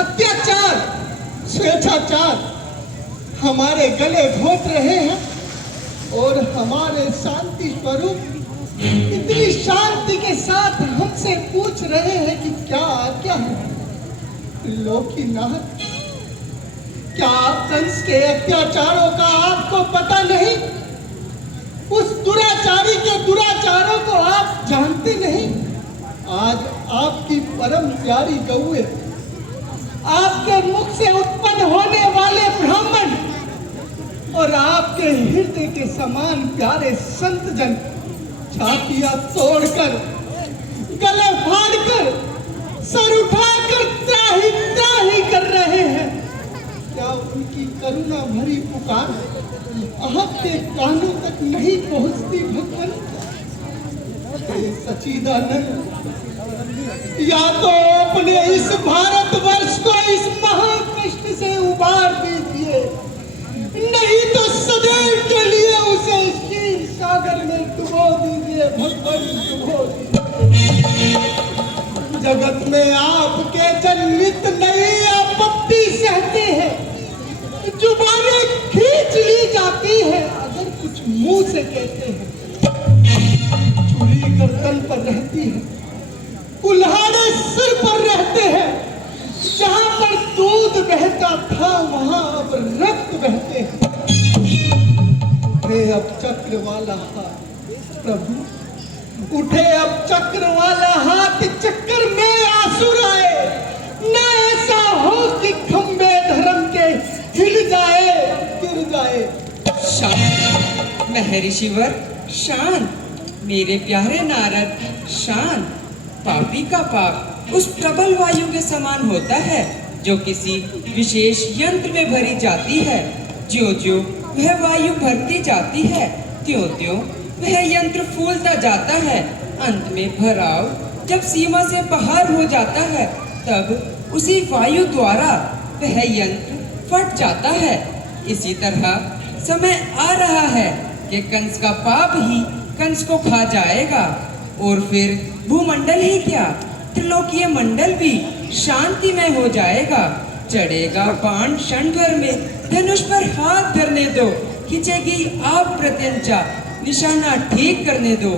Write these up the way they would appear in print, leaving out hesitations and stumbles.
अत्याचार, स्वेच्छाचार हमारे गले घोंट रहे हैं और हमारे शांति स्वरूप इतनी शांति के साथ हमसे पूछ रहे हैं कि क्या आज्ञा है। लोकीनाथ, क्या कंस के अत्याचारों का आपको पता नहीं? उस दुराचारी के दुराचारों को आप जानते नहीं? आज आपकी परम प्यारी गौएं, आपके मुख से उत्पन्न होने वाले ब्राह्मण और आपके हृदय के समान प्यारे संत जन छातियां तोड़कर, गले फाड़कर, सर उठाकर त्राही त्राही कर रहे हैं। क्या उनकी करुणा भरी पुकार आपके कानों तक नहीं पहुंचती भगवान? सच्चिदानंद, या तो अपने इस भारतवर्ष को इस महाकष्ट से उबार दीजिए, नहीं तो सदैव के लिए उसे क्षीर सागर में डुबो दीजिए भगवान, डुबो दीजिए। जगत में आपके जन्मित नई आपत्ति सहते हैं, जुबानें खींच ली जाती है अगर कुछ मुंह से कहते हैं। छुरी गर्दन पर रहती है, कुल्हाड़े सिर पर रहते हैं। जहां पर दूध बहता था वहां अब रक्त बहते हैं। उठे अब चक्र वाला हाथ प्रभु, उठे अब चक्र वाला हाथ, चक्कर में आंसू आए। न ऐसा हो कि खंबे धर्म के हिल जाए, गिर जाए। शांत महर्षिवर, शांत मेरे प्यारे नारद, शांत। पापी का पाप उस प्रबल वायु के समान होता है जो किसी विशेष यंत्र में भरी जाती है। ज्यों ज्यों वह वायु भरती जाती है, त्यों त्यों वह यंत्र फूलता जाता है। अंत में भराव जब सीमा से बाहर हो जाता है, तब उसी वायु द्वारा वह यंत्र फट जाता है। इसी तरह समय आ रहा है कि कंस का पाप ही कंस को खा जाएगा, और फिर भूमंडल ही क्या, त्रिलोकीय मंडल भी शांतिमय हो जाएगा। चढ़ेगा बाण क्षण भर में, धनुष पर हाथ धरने दो, खिंचेगी आप प्रत्यंचा, निशाना ठीक करने दो।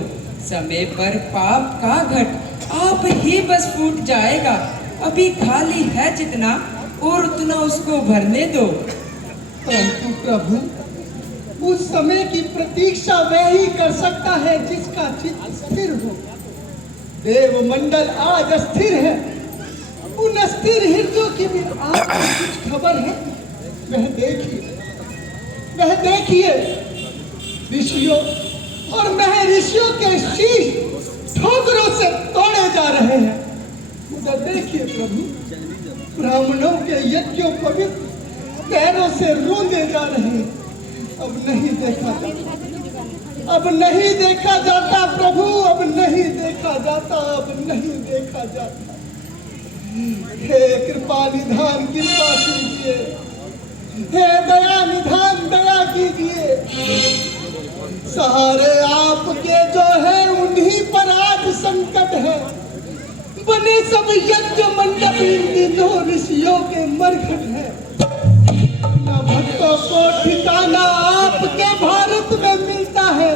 समय पर पाप का घट आप ही बस फूट जाएगा। अभी खाली है जितना और उतना उसको भरने दो। परंतु प्रभु, उस समय की प्रतीक्षा वह ही कर सकता है जिसका चित्त स्थिर हो। देवमंडल आज अस्थिर है, उन अस्थिर हृदयों की भी आपको कुछ खबर है? वह देखिए, वह देखिए, ऋषियों और महर्षियों के शीश ठोकरों से तोड़े जा रहे हैं। उधर देखिए प्रभु, ब्राह्मणों के यज्ञों पवित्र पैरों से रूंधे जा रहे हैं। अब नहीं देखा जाता, अब नहीं देखा जाता प्रभु, अब नहीं देखा जाता, अब नहीं देखा जाता। हे कृपा निधान, कृपा कीजिए। हे दया निधान, दया कीजिए। सहारे आपके जो है उन्हीं पर आज संकट है। बने सब यज्ञ मंडप इन दिनों ऋषियों के मरघट है। न भक्तों को ठिकाना आपके भारत में मिलता है।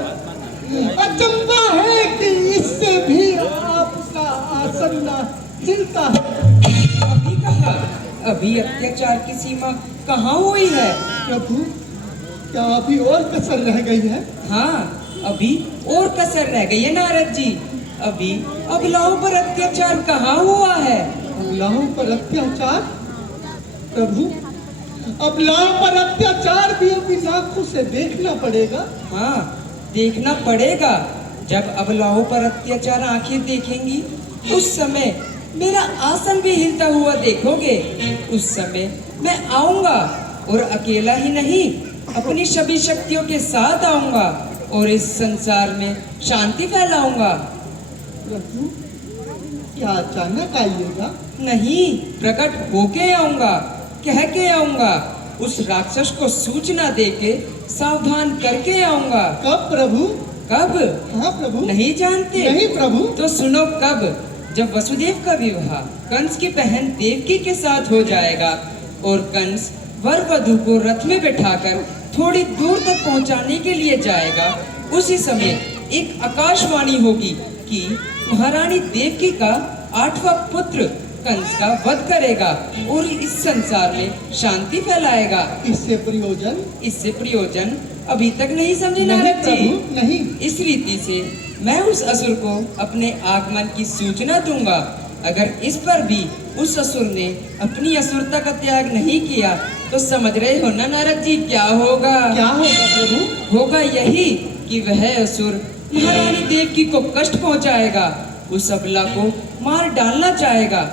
अचंभा है कि इससे भी आपका आसन न हिलता है। अभी कहा, अभी अत्याचार की सीमा कहाँ हुई है? प्रभु, क्या अभी और कसर रह गई है? हाँ, अभी और कसर रह गई है नारद जी। अभी अबलाओं पर अत्याचार कहाँ हुआ है? अबलाओं पर अत्याचार? प्रभु, अबलाओं पर अत्याचार भी अभी आंखों से देखना पड़ेगा। हाँ, देखना पड़ेगा। जब अबलाओं पर अत्याचार आंखें देखेंगी, उस समय मेरा आसन भी हिलता हुआ देखोगे। उस समय मैं आऊंगा, और अकेला ही नहीं, अपनी सभी शक्तियों के साथ आऊंगा और इस संसार में शांति फैलाऊंगा। प्रभु, क्या अचानक आइएगा? नहीं, प्रकट होके आऊंगा, कह के आऊंगा। उस राक्षस को सूचना देके सावधान करके आऊंगा। कब प्रभु? कब? हाँ प्रभु। नहीं जानते? नहीं प्रभु। तो सुनो कब। जब वसुदेव का विवाह कंस की बहन देवकी के साथ हो जाएगा और कंस वर वधु को रथ में बिठाकर थोड़ी दूर तक पहुंचाने के लिए जाएगा, उसी समय एक आकाशवाणी होगी कि महारानी देवकी का 8वां पुत्र कंस का वध करेगा और इस संसार में शांति फैलाएगा। इससे प्रयोजन अभी तक नहीं समझे नारद जी? नहीं। इस रीति से मैं उस असुर को अपने आगमन की सूचना दूंगा। अगर इस पर भी उस असुर ने अपनी असुरता का त्याग नहीं किया तो समझ रहे हो ना नारद जी क्या होगा? क्या होगा प्रभु? होगा यही कि वह असुर महारानी देवकी को कष्ट पहुंचाएगा, उस अबला को मार डालना चाहेगा।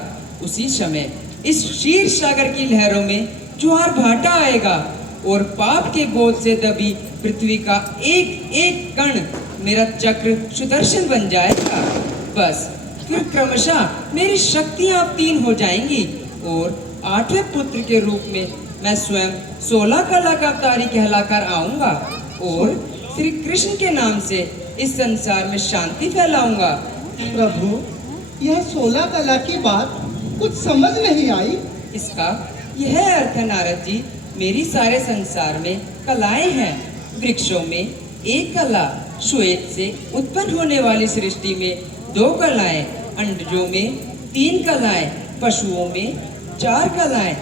उसी समय इस क्षीर सागर की लहरों में ज्वार भाटा आएगा और पाप के बोझ से दबी पृथ्वी का एक एक कण मेरा चक्र सुदर्शन बन जाएगा। बस फिर क्रमशः मेरी शक्तियां तीन हो जाएंगी और 8वें पुत्र के रूप में मैं स्वयं 16 कला का अवतारी कहलाकर आऊंगा और श्री कृष्ण के नाम से इस संसार में शांति फैलाऊंगा। प्रभु, यह 16 कला की बात कुछ समझ नहीं आई। इसका यह अर्थ है नारद जी, मेरी सारे संसार में कलाएं हैं। वृक्षों में एक कला, श्वेत से उत्पन्न होने वाली सृष्टि में 2 कलाएं, अंडजों में 3 कलाएं, पशुओं में 4 कलाएं,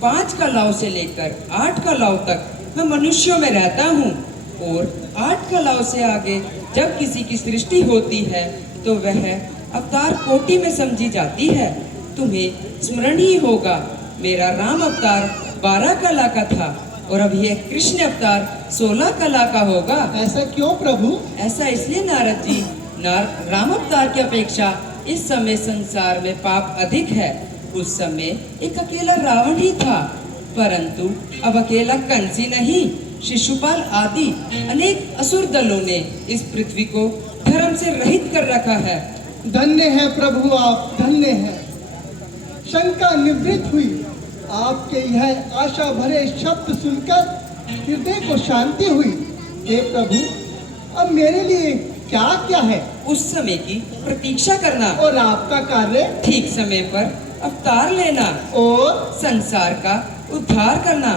5 कलाओं से लेकर 8 कलाओं तक मैं मनुष्यों में रहता हूँ और 8 कलाओं से आगे जब किसी की सृष्टि होती है तो वह अवतार कोटि में समझी जाती है। तुम्हें स्मरण ही होगा, मेरा राम अवतार 12 कला का था और अब यह कृष्ण अवतार 16 कला का होगा। ऐसा क्यों प्रभु? ऐसा इसलिए नारद जी, राम अवतार की अपेक्षा इस समय संसार में पाप अधिक है। उस समय एक अकेला रावण ही था, परंतु अब अकेला कंस ही नहीं, शिशुपाल आदि अनेक असुर दलों ने इस पृथ्वी को धर्म से रहित कर रखा है। धन्य है प्रभु, आप धन्य हैं। शंका निवृत्त हुई। आपके यह आशा भरे शब्द सुनकर हृदय को शांति हुई। हे प्रभु, अब मेरे लिए क्या क्या है? उस समय की प्रतीक्षा करना और आपका कार्य ठीक समय पर अवतार लेना और संसार का उद्धार करना।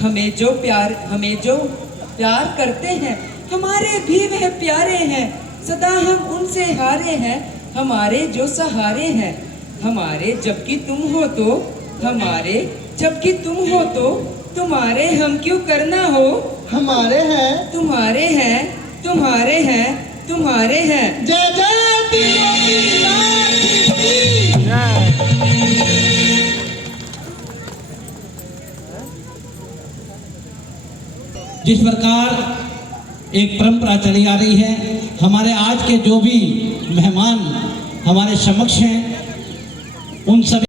हमें जो प्यार करते हैं, हमारे भी वह प्यारे हैं। सदा हम उनसे हारे हैं, हमारे जो सहारे हैं। हमारे जबकि तुम हो तो, हमारे जबकि तुम हो तो, तुम्हारे हम क्यों करना हो? हमारे हैं, तुम्हारे हैं, तुम्हारे हैं, तुम्हारे हैं। जय जय त्रिलोकीनाथ की। जिस प्रकार एक परंपरा चली आ रही है, हमारे आज के जो भी मेहमान हमारे समक्ष हैं उन सभी